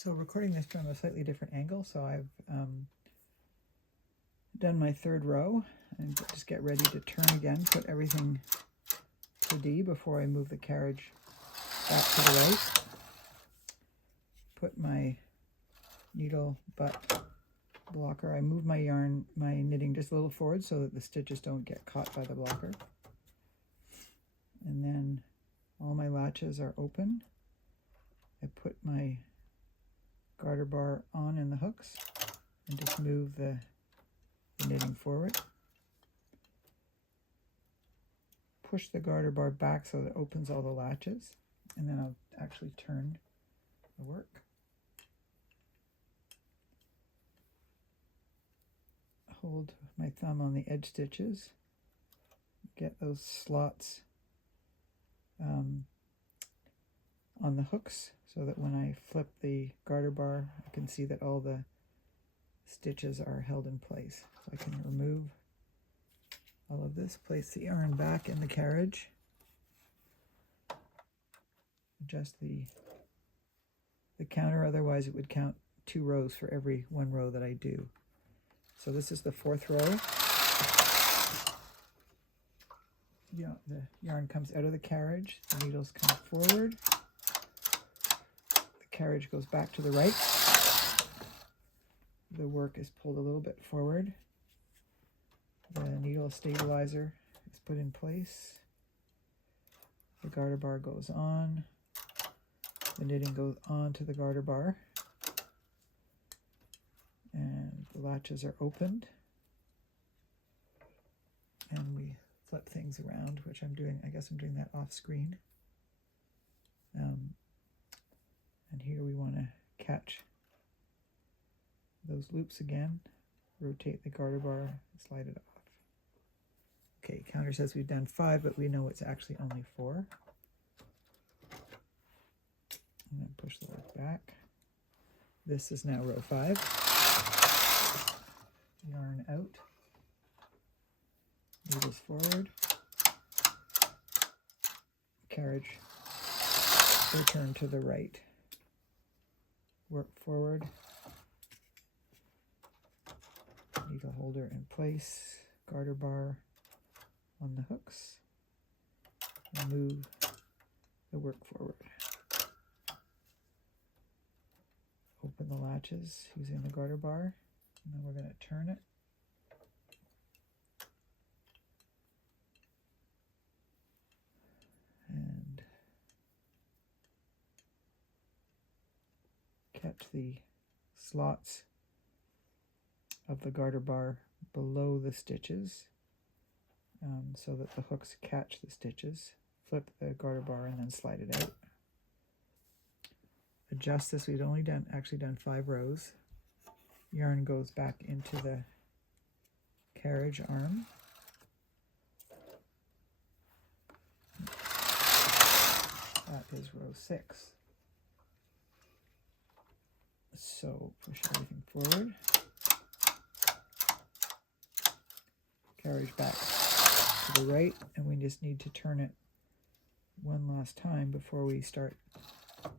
So recording this from a slightly different angle, so I've done my third row and just get ready to turn again, put everything to D before I move the carriage back to the right. Put my needle butt blocker. I move my knitting just a little forward so that the stitches don't get caught by the blocker. And then all my latches are open. I put my garter bar on in the hooks and just move the knitting forward. Push the garter bar back so that it opens all the latches, and then I'll actually turn the work. Hold my thumb on the edge stitches, get those slots on the hooks so that when I flip the garter bar, I can see that all the stitches are held in place. So I can remove all of this, place the yarn back in the carriage, adjust the counter, otherwise it would count 2 rows for every 1 row that I do. So this is the 4th row. Yeah, the yarn comes out of the carriage, the needles come forward, the carriage goes back to the right, the work is pulled a little bit forward, the needle stabilizer is put in place, the garter bar goes on, the knitting goes on to the garter bar, and the latches are opened, and we flip things around, which I'm doing, I guess I'm doing that off screen. And here we want to catch those loops again, rotate the garter bar, slide it off. Okay, counter says we've done 5, but we know it's actually only 4. And then push the work back. This is now row 5. Yarn out. Needles forward, carriage return to the right, work forward, needle holder in place, garter bar on the hooks, and move the work forward. Open the latches using the garter bar, and then we're going to turn it. And catch the slots of the garter bar below the stitches so that the hooks catch the stitches. Flip the garter bar and then slide it out. Adjust this. We've only actually done 5 rows. Yarn goes back into the carriage arm. That is row 6. So push everything forward. Carriage back to the right, and we just need to turn it one last time before we start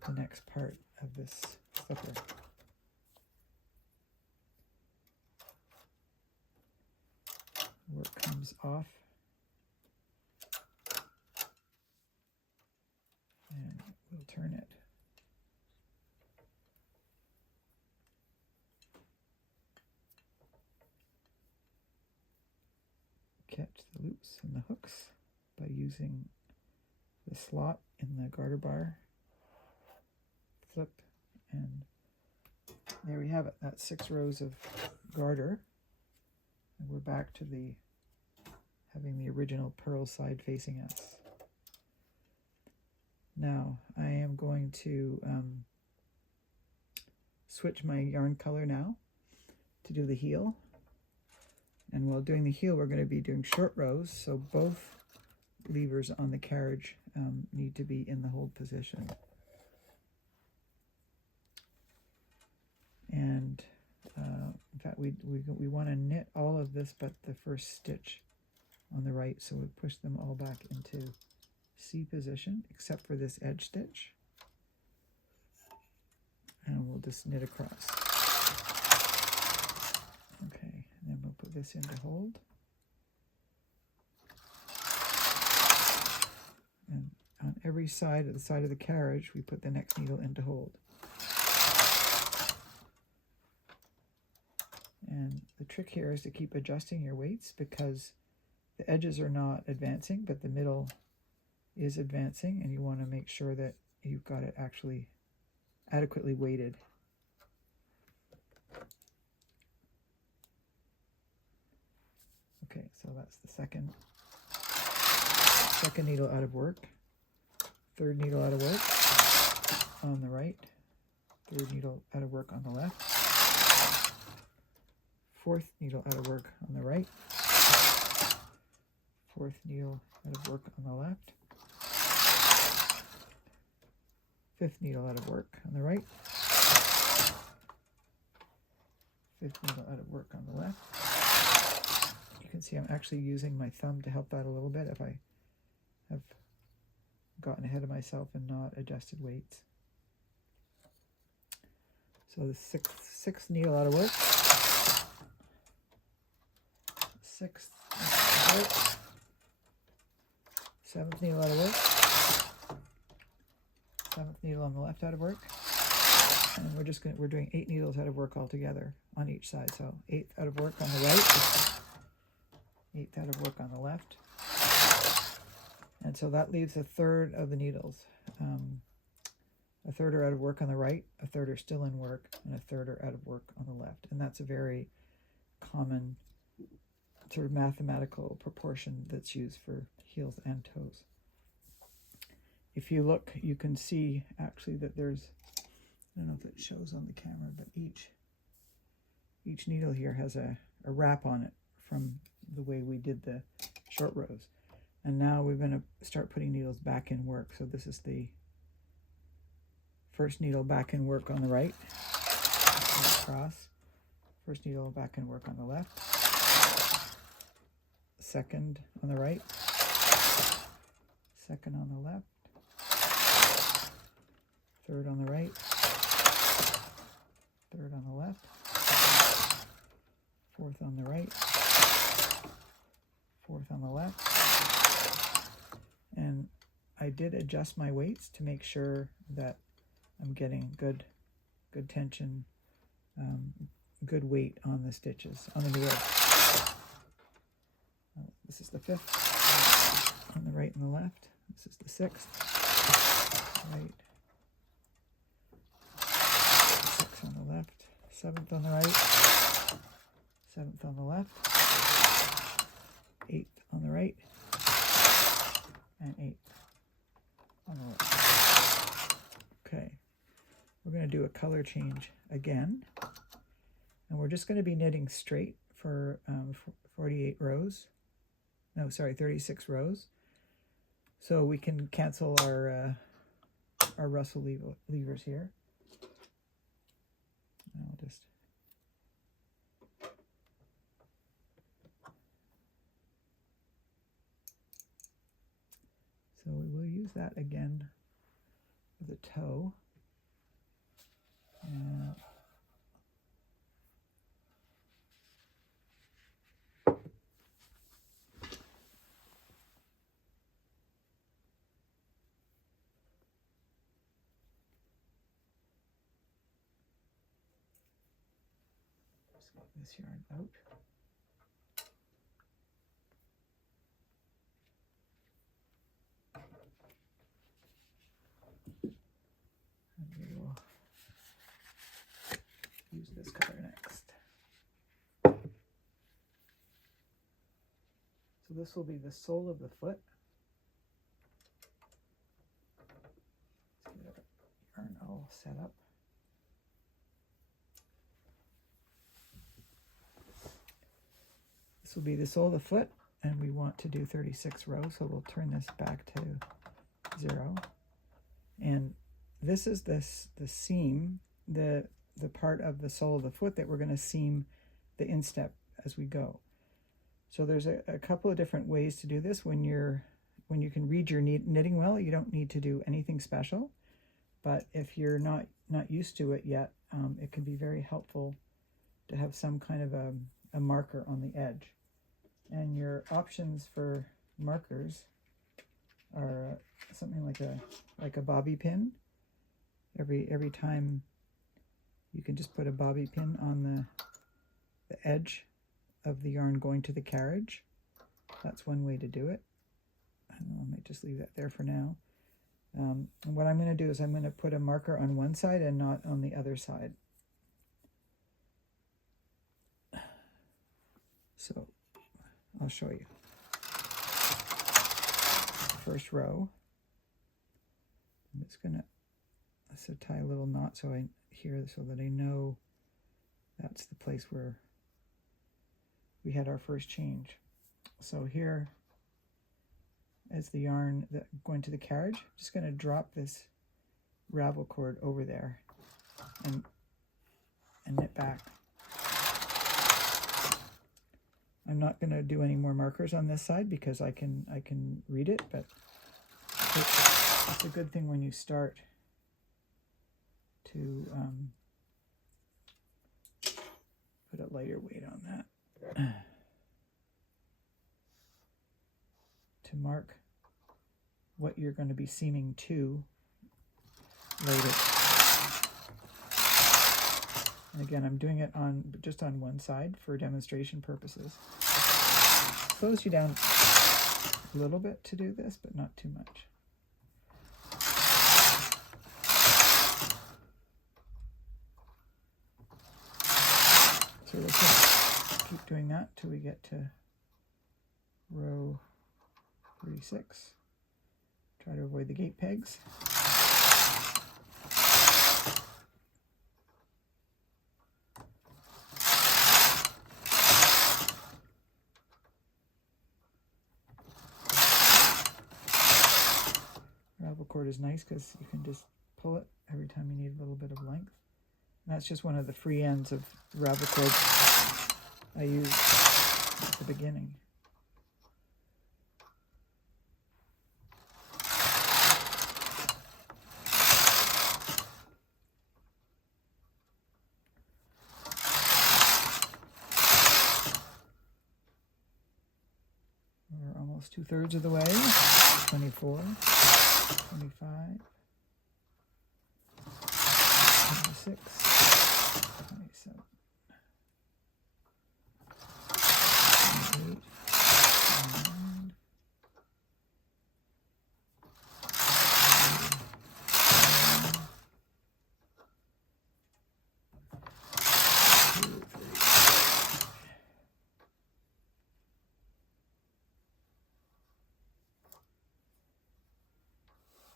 the next part of this slipper. Work comes off. And we'll turn it. Catch the loops and the hooks by using the slot in the garter bar. Flip, and there we have it. That's 6 rows of garter. And we're back to having the original purl side facing us. Now I am going to switch my yarn color now to do the heel. And while doing the heel, we're going to be doing short rows, so both levers on the carriage need to be in the hold position. And in fact, we want to knit all of this but the first stitch on the right, so we push them all back into C position, except for this edge stitch. And we'll we'll just knit across. Okay, and then we'll put this in to hold. And on every side of the carriage, we put the next needle in to hold. And the trick here is to keep adjusting your weights, because the edges are not advancing, but the middle is advancing, and you want to make sure that you've got it actually adequately weighted. Okay, so that's the second needle out of work, third needle out of work on the right, third needle out of work on the left, fourth needle out of work on the right, fourth needle out of work on the left, fifth needle out of work on the right, fifth needle out of work on the left. You can see I'm actually using my thumb to help that a little bit if I have gotten ahead of myself and not adjusted weights. So the sixth needle out of work, sixth out of work, seventh needle out of work, seventh needle on the left out of work, and we're doing 8 needles out of work altogether on each side. So 8th out of work on the right, 8th out of work on the left, and so that leaves a third of the needles. A third are out of work on the right, a third are still in work, and a third are out of work on the left. And that's a very common sort of mathematical proportion that's used for heels and toes. If you look, you can see actually that there's, I don't know if it shows on the camera, but each needle here has a wrap on it from the way we did the short rows. And now we're going to start putting needles back in work. So this is the first needle back in work on the right, across, first needle back in work on the left, second on the right, second on the left, third on the right, third on the left, fourth on the right, fourth on the left. And I did adjust my weights to make sure that I'm getting good tension, good weight on the stitches, on the needle. This is the 5th on the right and the left. This is the 6th, right, 6th on the left, 7th on the right, 7th on the left, 8th on the right, and 8th on the left. Okay, we're going to do a color change again, and we're just going to be knitting straight for 48 rows. No, sorry, 36 rows. So we can cancel our Russell levers here. And I'll just so we will use that again for the toe. Just get this yarn out. Use this color next. So this will be the sole of the foot. Let's get our yarn all set up. This will be the sole of the foot, and we want to do 36 rows, so we'll turn this back to 0. And this is the seam, the part of the sole of the foot that we're going to seam the instep as we go. So there's a couple of different ways to do this. When you can read your knitting well, you don't need to do anything special. but if you're not used to it yet, it can be very helpful to have some kind of a marker on the edge. And your options for markers are something like a bobby pin. Every time you can just put a bobby pin on the edge of the yarn going to the carriage. That's one way to do it. I might just leave that there for now. And what I'm going to do is I'm going to put a marker on one side and not on the other side. So I'll show you. First row. I'm just going to tie a little knot so that I know that's the place where we had our first change. So here is the yarn going to the carriage. I'm just going to drop this ravel cord over there and knit back. I'm not going to do any more markers on this side because I can read it, but it's a good thing when you start to put a lighter weight on that. To mark what you're going to be seaming to later. And again, I'm doing it just on one side for demonstration purposes. Slows you down a little bit to do this, but not too much. So we'll keep doing that till we get to row 36. Try to avoid the gate pegs. Ravel cord is nice because you can just pull it every time you need a little bit of length. And that's just one of the free ends of ravel cord I used at the beginning. We're almost 2/3 of the way. 24, 25, 26, 27, 28, 29, 30.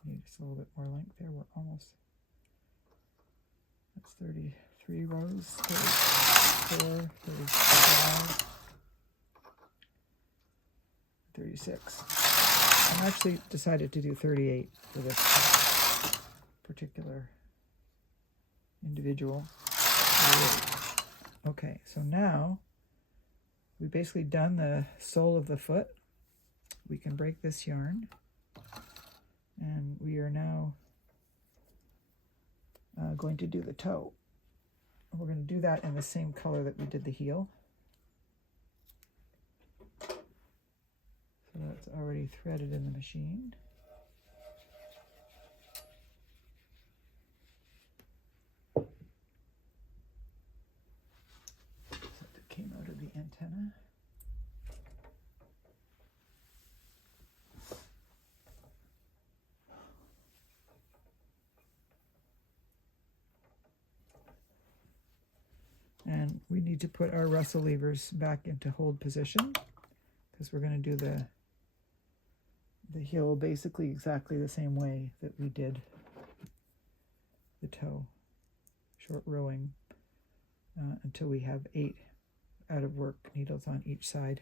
Need just a little bit more length there. We're almost. That's 33 rows. 34, 35, 36. I actually decided to do 38 for this particular individual. Okay, so now we've basically done the sole of the foot. We can break this yarn. And we are now going to do the toe. We're going to do that in the same color that we did the heel. So that's already threaded in the machine. So it came out of the antenna. And we need to put our Russell levers back into hold position because we're going to do the heel basically exactly the same way that we did the toe. Short rowing until we have 8 out of work needles on each side.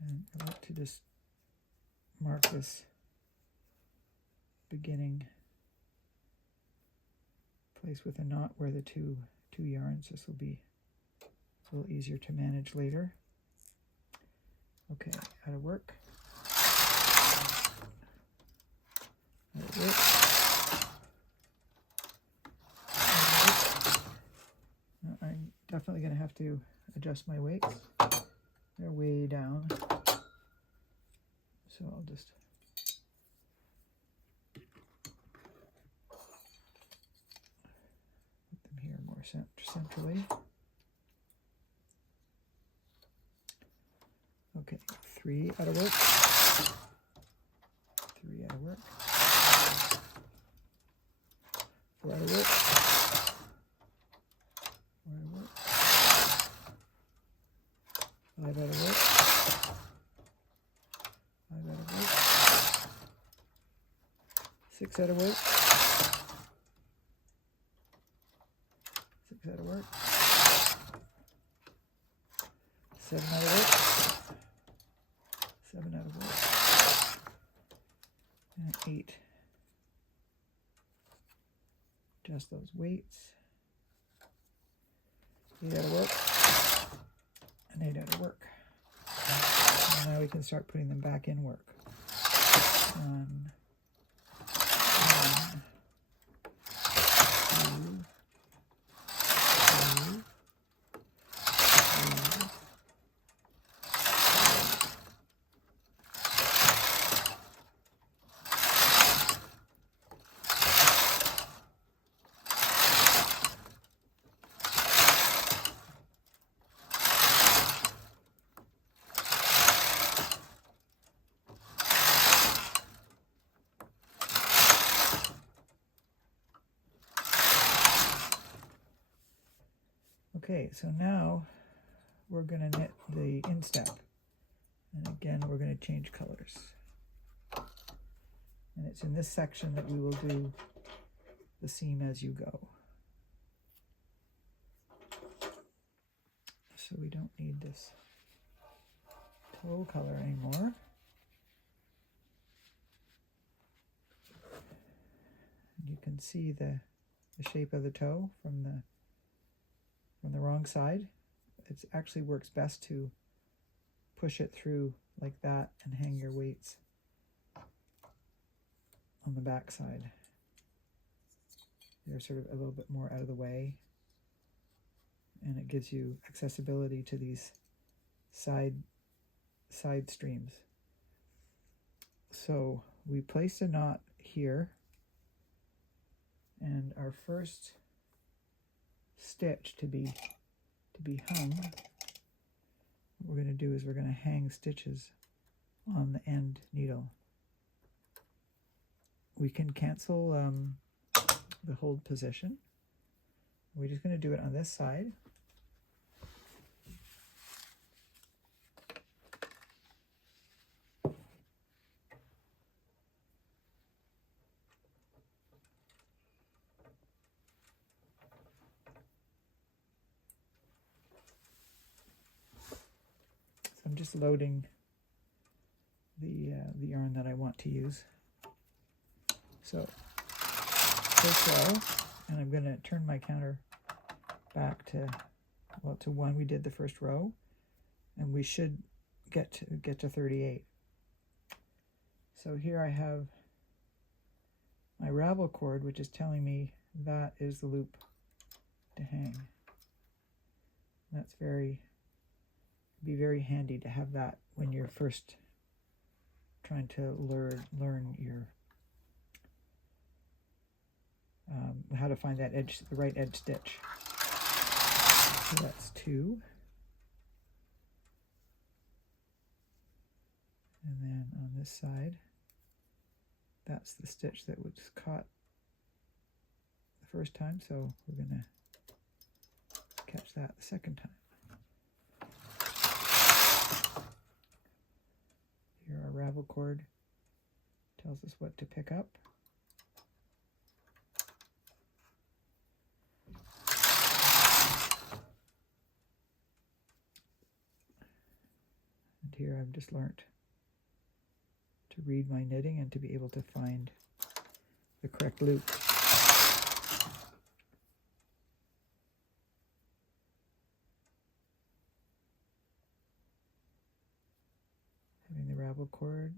And I like to just mark this beginning place with a knot where the two yarns. This will be a little easier to manage later. Okay, out of work. Out of work. I'm definitely going to have to adjust my weights. They're way down. So I'll just put them here more centrally. Okay, 3 out of work. 3 out of work. 4 out of work. 4 out of work. 5 out of work. 5 out of work. 6 out of work. 6 out of work. 7 out of work. 7 out of work. And 8. Adjust those weights. 8 out of work. And 8 out of work. And now we can start putting them back in work. 1, 2, 3, 4. Okay, so now we're going to knit the instep, and again we're going to change colors, and it's in this section that we will do the seam as you go. So we don't need this toe color anymore. And you can see the shape of the toe from the wrong side. It actually works best to push it through like that and hang your weights on the back side. They're sort of a little bit more out of the way, and it gives you accessibility to these side streams. So we placed a knot here, and our first stitch to be hung, what we're going to do is we're going to hang stitches on the end needle. We can cancel the hold position. We're just going to do it on this side. I'm just loading the yarn that I want to use. So first row, and I'm going to turn my counter back to 1. We did the first row, and we should get to 38. So here I have my ravel cord, which is telling me that is the loop to hang. That's be very handy to have that when you're first trying to learn your how to find that edge, the right edge stitch. So that's 2, and then on this side, that's the stitch that was caught the first time, so we're going to catch that the second time. Here our ravel cord tells us what to pick up. And here I've just learnt to read my knitting and to be able to find the correct loop. cord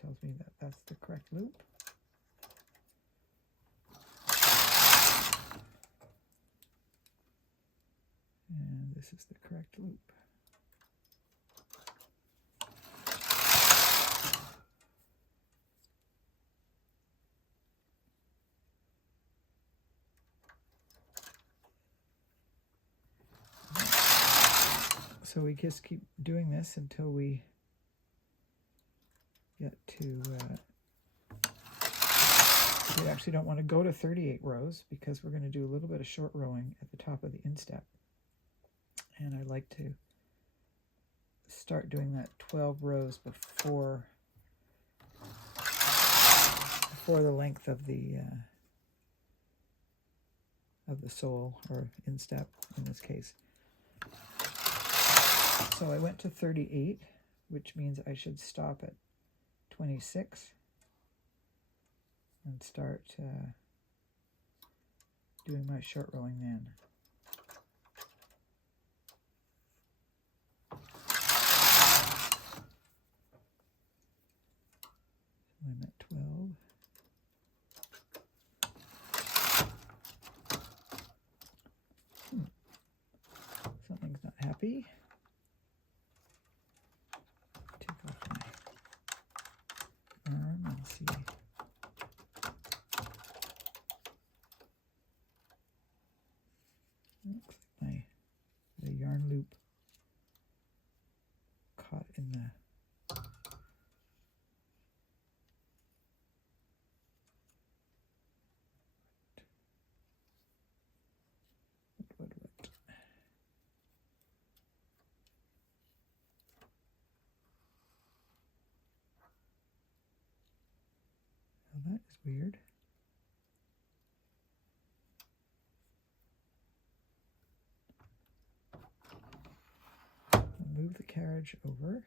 tells me that that's the correct loop. And this is the correct loop. So we just keep doing this until we get to, we actually don't want to go to 38 rows because we're going to do a little bit of short rowing at the top of the instep. And I like to start doing that 12 rows before the length of the sole, or instep in this case. So I went to 38, which means I should stop at 26 and start doing my short rowing then. So I'm at 12. Something's not happy. Take off my arm and see. Looks like the yarn loop caught in the what? Well, that is weird. I'll move the carriage over.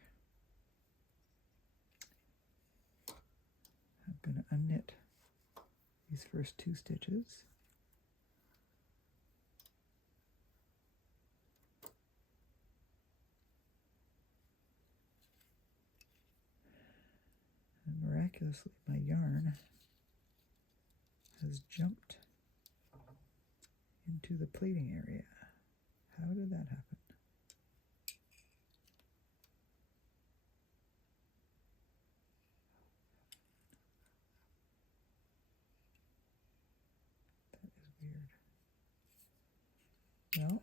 I'm going to unknit these first 2 stitches. And miraculously, my yarn has jumped into the pleating area. How did that happen? That is weird. Well,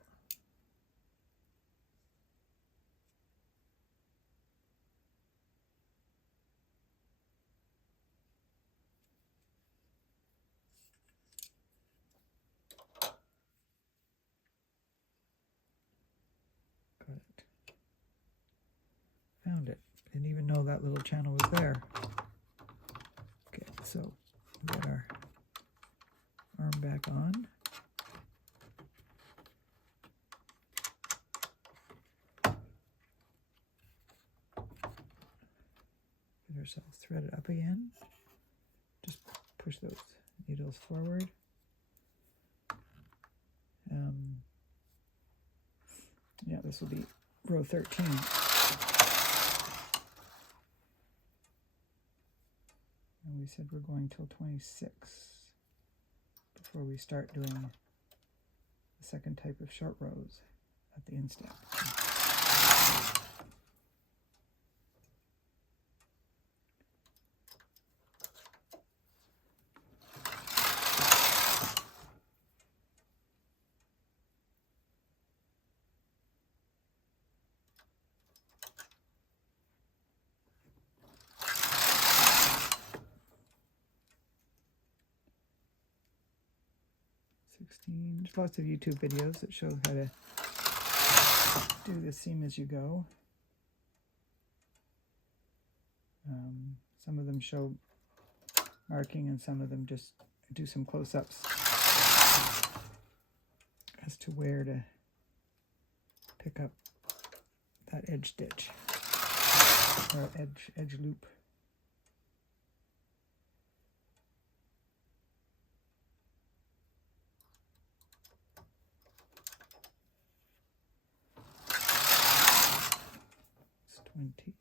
got it. Found it. Didn't even know that little channel was there. Okay, so we got our arm back on. Get ourselves threaded up again. Just push those needles forward. Yeah, this will be row 13. And we said we're going till 26 before we start doing the second type of short rows at the instep. There's lots of YouTube videos that show how to do the seam as you go. Some of them show marking and some of them just do some close-ups as to where to pick up that edge stitch or edge loop. It's 20.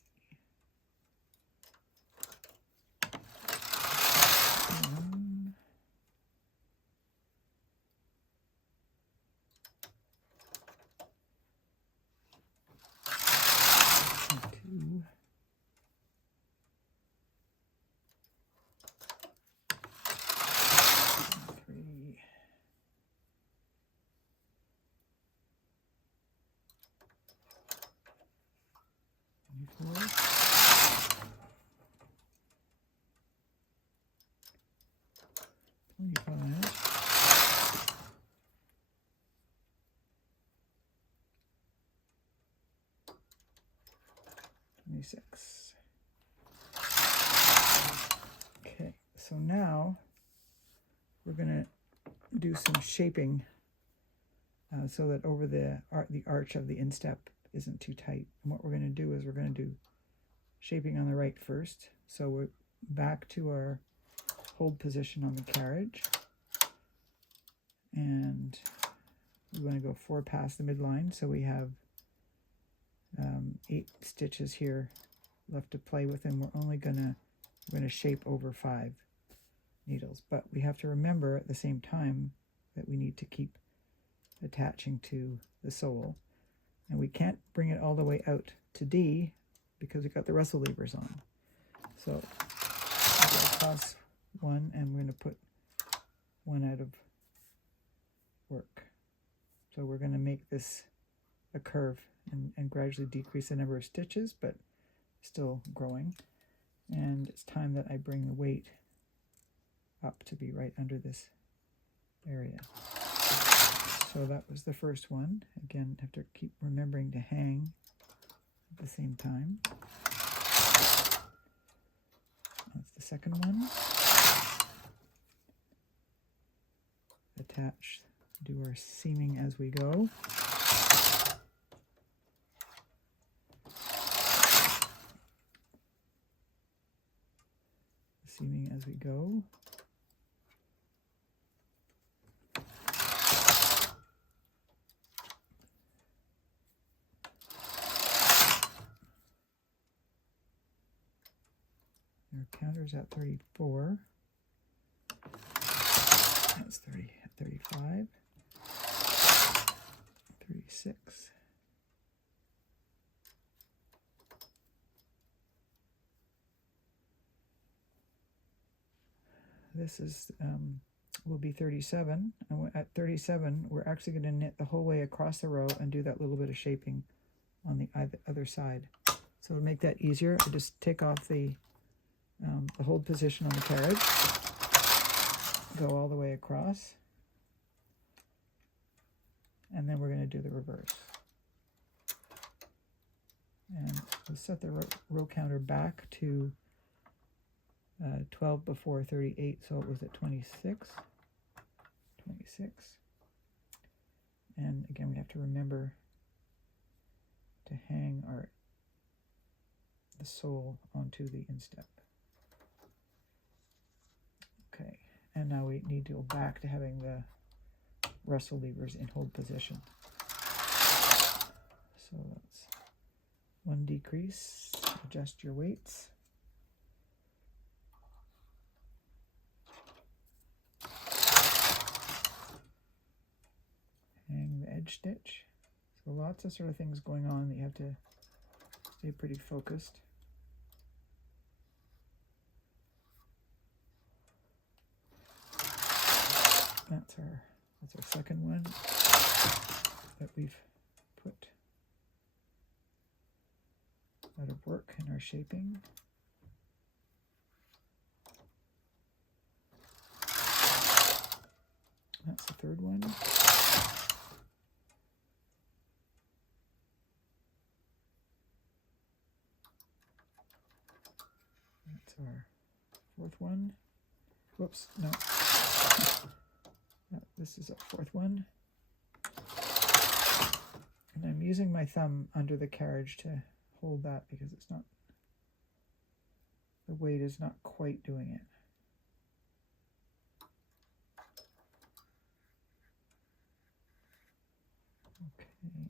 26. Okay, so now we're going to do some shaping so that over the arch of the instep isn't too tight. And what we're going to do is we're going to do shaping on the right first. So we're back to our hold position on the carriage, and we want to go 4 past the midline, so we have 8 stitches here left to play with, and we're going to shape over 5 needles. But we have to remember at the same time that we need to keep attaching to the sole, and we can't bring it all the way out to D because we've got the Russell levers on. So I'll go across one, and we're going to put one out of work. So we're going to make this a curve and gradually decrease the number of stitches, but still growing. And it's time that I bring the weight up to be right under this area. So that was the first one. Again, have to keep remembering to hang at the same time. That's the second one. Attach, do our seaming as we go. Seaming as we go. Our counter's at 34. That's 30, 35, 36. This is will be 37, and at 37 we're actually going to knit the whole way across the row and do that little bit of shaping on the other side. So to make that easier, I just take off the hold position on the carriage, go all the way across, and then we're going to do the reverse. And we'll set the row counter back to 12 before 38, so it was at 26. And again, we have to remember to hang the sole onto the instep. Okay, and now we need to go back to having the Russell levers in hold position. So that's one decrease, adjust your weights. Hang the edge stitch. So lots of sort of things going on that you have to stay pretty focused. That's our second one that we've put out of work in our shaping. That's the third one. That's our fourth one. Whoops, no. This is a fourth one. And I'm using my thumb under the carriage to hold that because it's not, the weight is not quite doing it. Okay.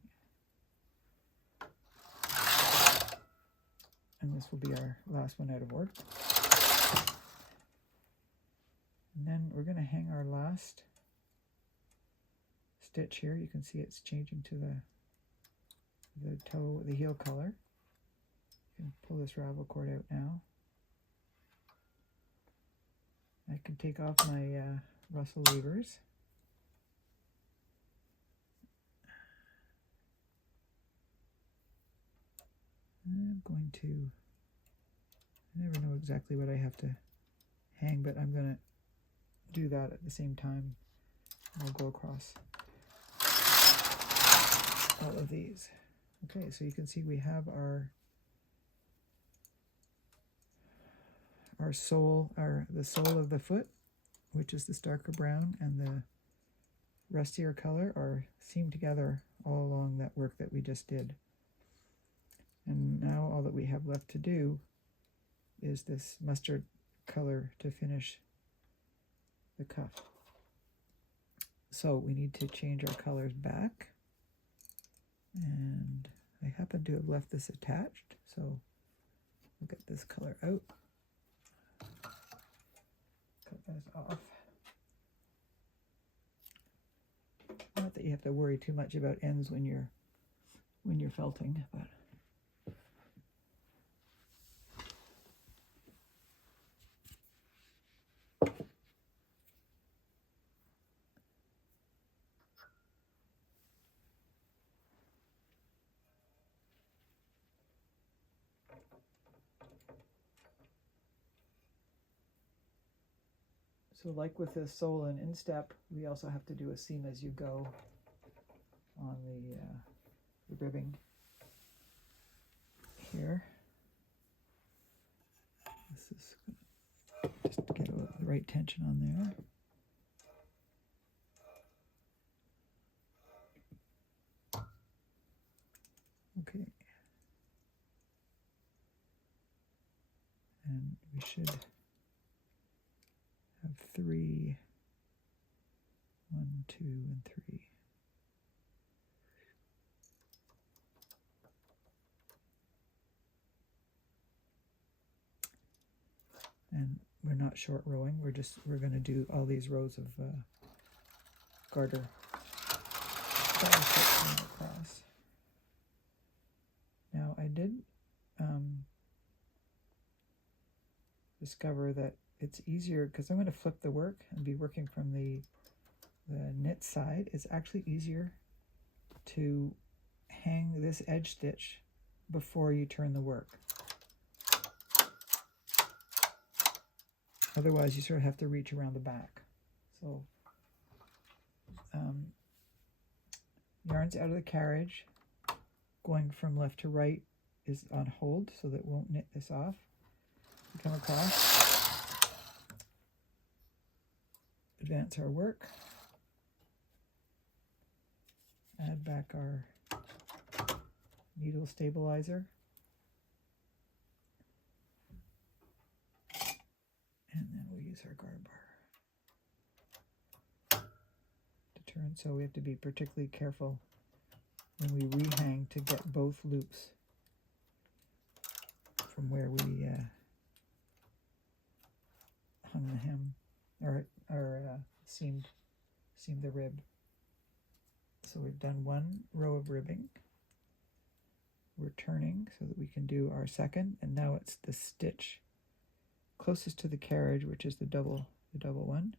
And this will be our last one out of work. And then we're going to hang our last stitch here. You can see it's changing to the heel color. You can pull this ravel cord out now. I can take off my Russell levers. And going to, I never know exactly what I have to hang, but I'm going to do that at the same time. I'll go across all of these. Okay, so you can see we have our sole, the sole of the foot, which is this darker brown, and the rustier color are seamed together all along that work that we just did. And now all that we have left to do is this mustard color to finish the cuff. So we need to change our colors back, and I happen to have left this attached, so we'll get this color out, cut this off. Not that you have to worry too much about ends when you're felting, but so like with the sole and instep, we also have to do a seam as you go on the ribbing here. This is just to get the right tension on there. Okay. And we should have 3, 1, 2, and 3. And we're not short rowing, we're going to do all these rows of garter across. Now I did discover that it's easier, because I'm going to flip the work and be working from the knit side. It's actually easier to hang this edge stitch before you turn the work. Otherwise, you sort of have to reach around the back. So, yarn's out of the carriage. Going from left to right is on hold, so that it won't knit this off. We come across, advance our work, add back our needle stabilizer, and then we'll use our garter bar to turn. So we have to be particularly careful when we rehang to get both loops from where we hung the hem, or seamed the rib. So we've done one row of ribbing. We're turning so that we can do our second, and now it's the stitch closest to the carriage, which is the double one.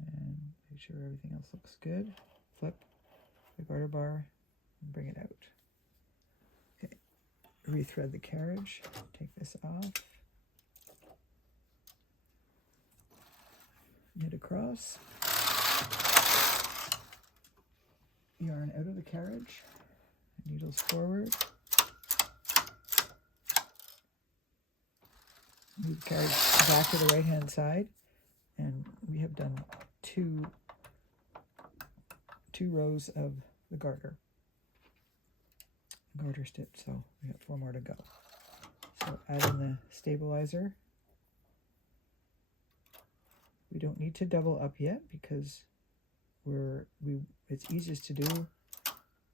And make sure everything else looks good. Flip the garter bar and bring it out. Okay, rethread the carriage, take this off, knit across, yarn out of the carriage, needles forward, move the carriage back to the right hand side, and we have done two rows of the garter stitch, so we have 4 more to go. So add in the stabilizer. We don't need to double up yet because it's easiest to do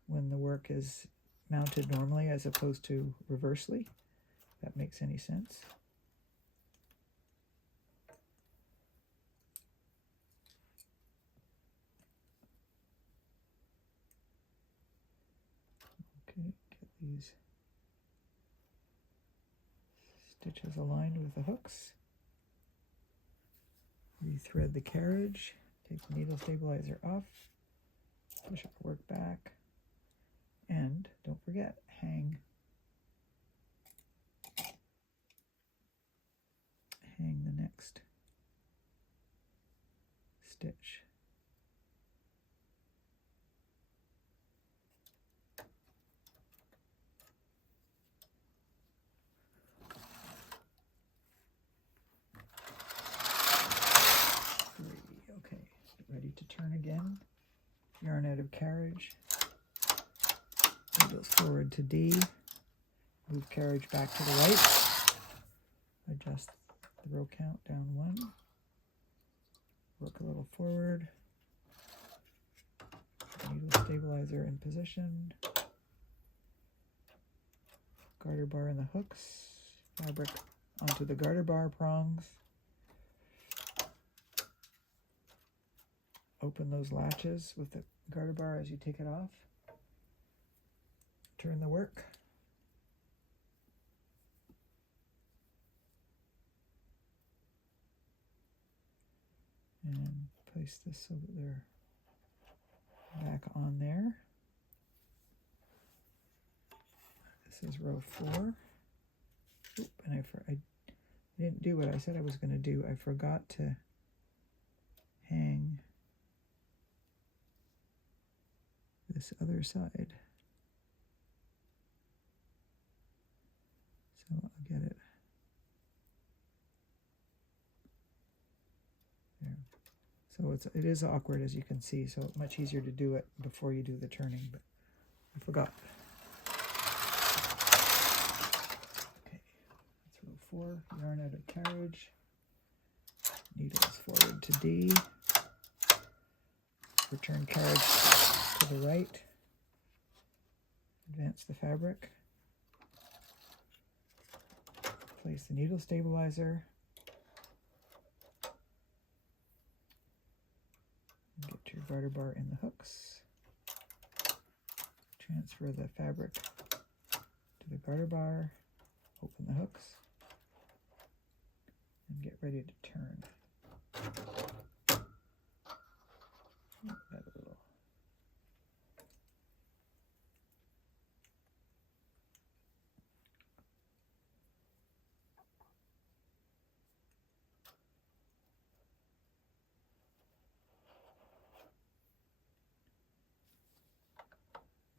when the work is mounted normally as opposed to reversely, if that makes any sense. Okay, get these stitches aligned with the hooks. Rethread the carriage, take the needle stabilizer off, push our work back, and don't forget, hang next stitch. Okay, ready to turn again. Yarn out of carriage. Needles forward to D. Move carriage back to the right. Adjust the row count down 1. Work a little forward. Needle stabilizer in position. Garter bar in the hooks. Fabric onto the garter bar prongs. Open those latches with the garter bar as you take it off. Turn the work. And place this so that they're back on there. This is row 4. Oop, and I didn't do what I said I was going to do. I forgot to hang this other side. So I'll get it there. So it is awkward, as you can see, so it's much easier to do it before you do the turning, but I forgot. Okay, that's row 4. Yarn out of carriage. Needles forward to D. Return carriage to the right. Advance the fabric. Place the needle stabilizer. Get your garter bar in the hooks. Transfer the fabric to the garter bar. Open the hooks. And get ready to turn. That a little.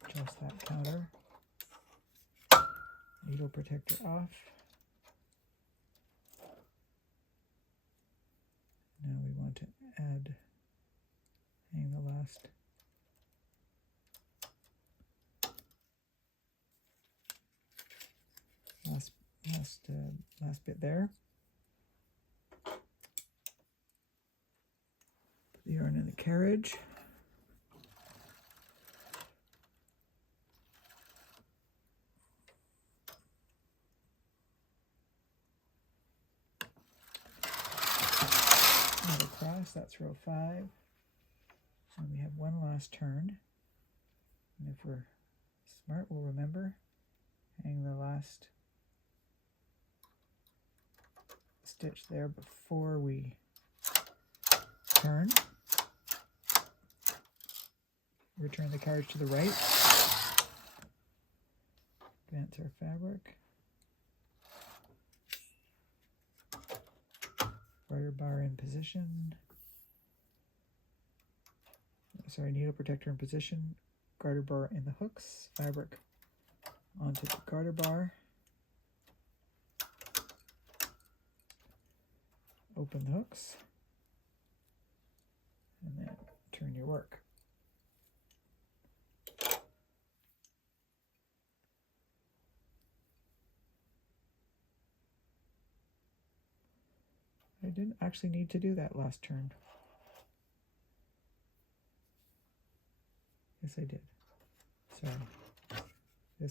Adjust that counter. Needle protector off. Now we want to hang the last bit there. Put the yarn in the carriage. And across, that's row 5. And we have one last turn. And if we're smart, we'll remember, hang the last stitch there before we turn. Return the carriage to the right. Advance our fabric. Garter bar in position. Sorry, needle protector in position. Garter bar in the hooks. Fabric onto the garter bar. Open the hooks. And then turn your work. I didn't actually need to do that last turn. Yes, I did. Sorry. That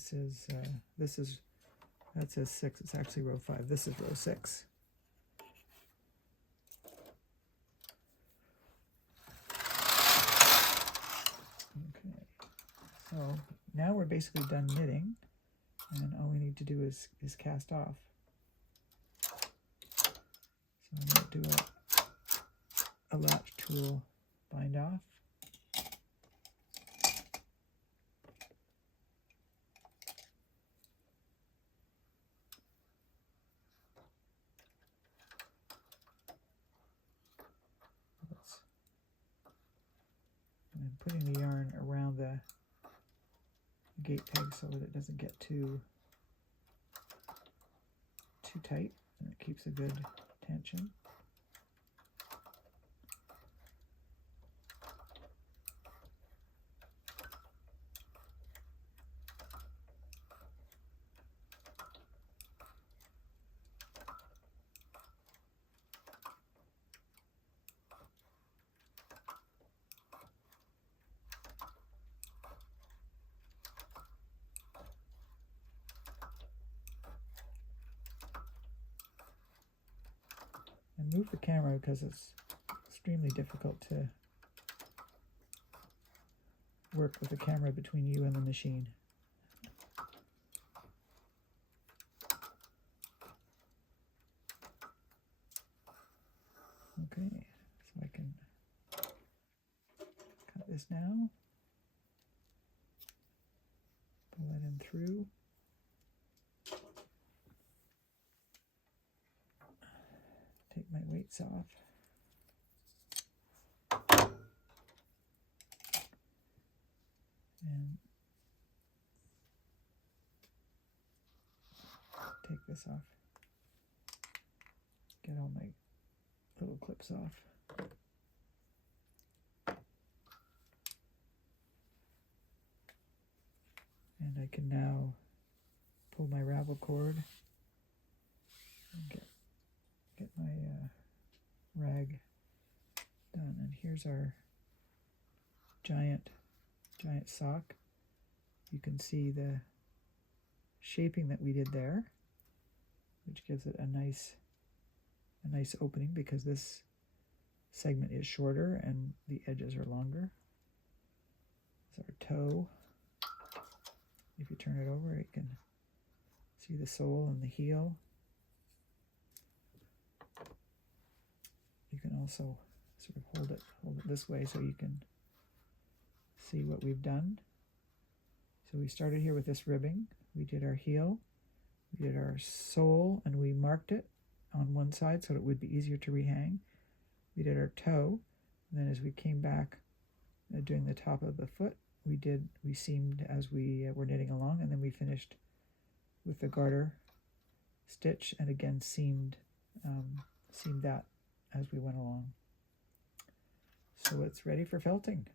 says 6. It's actually row 5. This is row 6. Okay. So now we're basically done knitting, and all we need to do is cast off. So I'm going to do a latch tool bind off. gate peg so that it doesn't get too tight, and it keeps a good tension. And move the camera because it's extremely difficult to work with the camera between you and the machine. Okay, so I can cut this now, pull that in through. Take my weights off. And take this off. Get all my little clips off. And I can now pull my ravel cord and get my rag done. And here's our giant sock. You can see the shaping that we did there, which gives it a nice opening because this segment is shorter and the edges are longer. It's our toe. If you turn it over, you can see the sole and the heel. You can also sort of hold it this way so you can see what we've done. So we started here with this ribbing. We did our heel, we did our sole, and we marked it on one side so it would be easier to rehang. We did our toe, and then as we came back doing the top of the foot, we seamed as we were knitting along, and then we finished with the garter stitch, and again seamed that as we went along. So it's ready for felting.